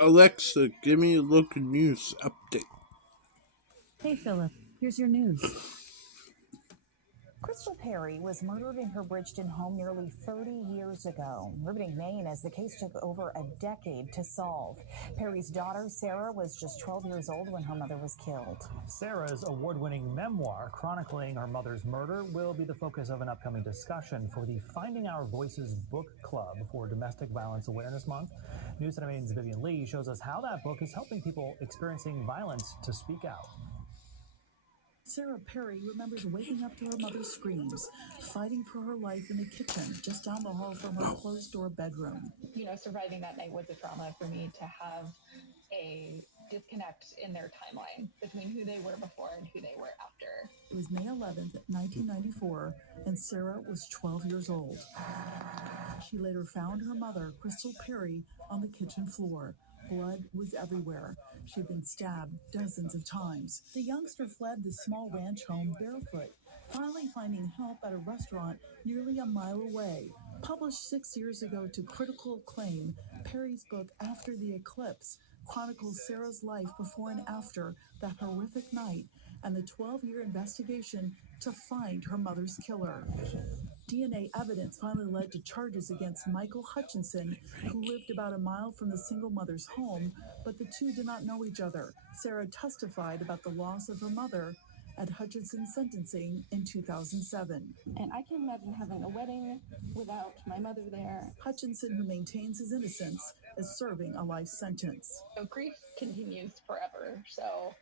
Alexa, give me a local news update. Hey, Philip, here's your news. Crystal Perry was murdered in her Bridgeton home nearly 30 years ago, riveting Maine as the case took over a decade to solve. Perry's daughter, Sarah, was just 12 years old when her mother was killed. Sarah's award-winning memoir chronicling her mother's murder will be the focus of an upcoming discussion for the Finding Our Voices Book Club for Domestic Violence Awareness Month. News Center Maine's Vivian Lee shows us how that book is helping people experiencing violence to speak out. Sarah Perry remembers waking up to her mother's screams, fighting for her life in the kitchen just down the hall from her closed-door bedroom. Surviving that night was a trauma for me to have a disconnect in their timeline between who they were before and who they were after. It was May 11th, 1994, and Sarah was 12 years old. She later found her mother, Crystal Perry, on the kitchen floor. Blood was everywhere. She'd been stabbed dozens of times. The youngster fled the small ranch home barefoot, finally finding help at a restaurant nearly a mile away. Published 6 years ago to critical acclaim, Perry's book After the Eclipse chronicles Sarah's life before and after that horrific night and the 12-year investigation to find her mother's killer. DNA evidence finally led to charges against Michael Hutchinson, who lived about a mile from the single mother's home, but the two did not know each other. Sarah testified about the loss of her mother at Hutchinson's sentencing in 2007. And I can imagine having a wedding without my mother there. Hutchinson, who maintains his innocence, is serving a life sentence. So grief continues forever. So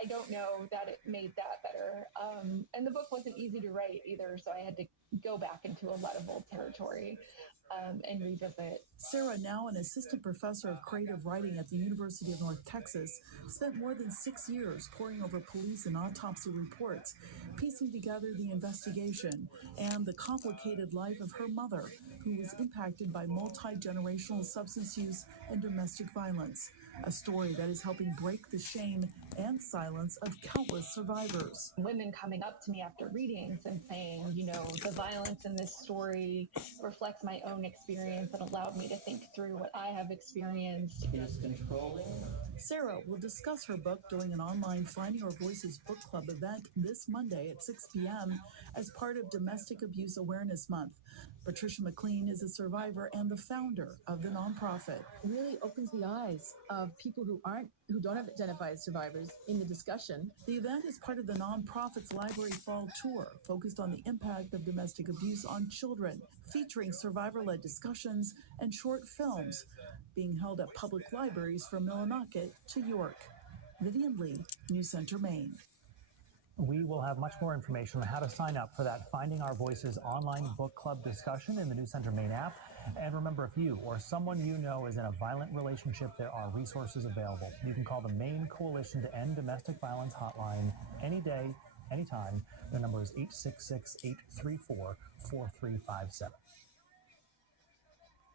I don't know that it made that better. And the book wasn't easy to write either, so I had to go back into a lot of old territory and revisit. Sarah, now an assistant professor of creative writing at the University of North Texas, spent more than 6 years poring over police and autopsy reports, piecing together the investigation and the complicated life of her mother, who was impacted by multi-generational substance use and domestic violence. A story that is helping break the shame and silence of countless survivors. Women coming up to me after readings and saying, the violence in this story reflects my own experience and allowed me to think through what I have experienced. It is controlling. Sarah will discuss her book during an online Finding Our Voices Book Club event this Monday at 6 p.m. as part of Domestic Abuse Awareness Month. Patricia McLean is a survivor and the founder of the nonprofit. It really opens the eyes of people who don't identify as survivors in the discussion. The event is part of the nonprofit's Library Fall Tour, focused on the impact of domestic abuse on children, featuring survivor-led discussions and short films, being held at public libraries from Millinocket to York. Vivian Lee, News Center, Maine. We will have much more information on how to sign up for that Finding Our Voices online book club discussion in the News Center Maine app. And remember, if you or someone you know is in a violent relationship, there are resources available. You can call the Maine Coalition to End Domestic Violence hotline any day, anytime. Their number is 866-834-4357.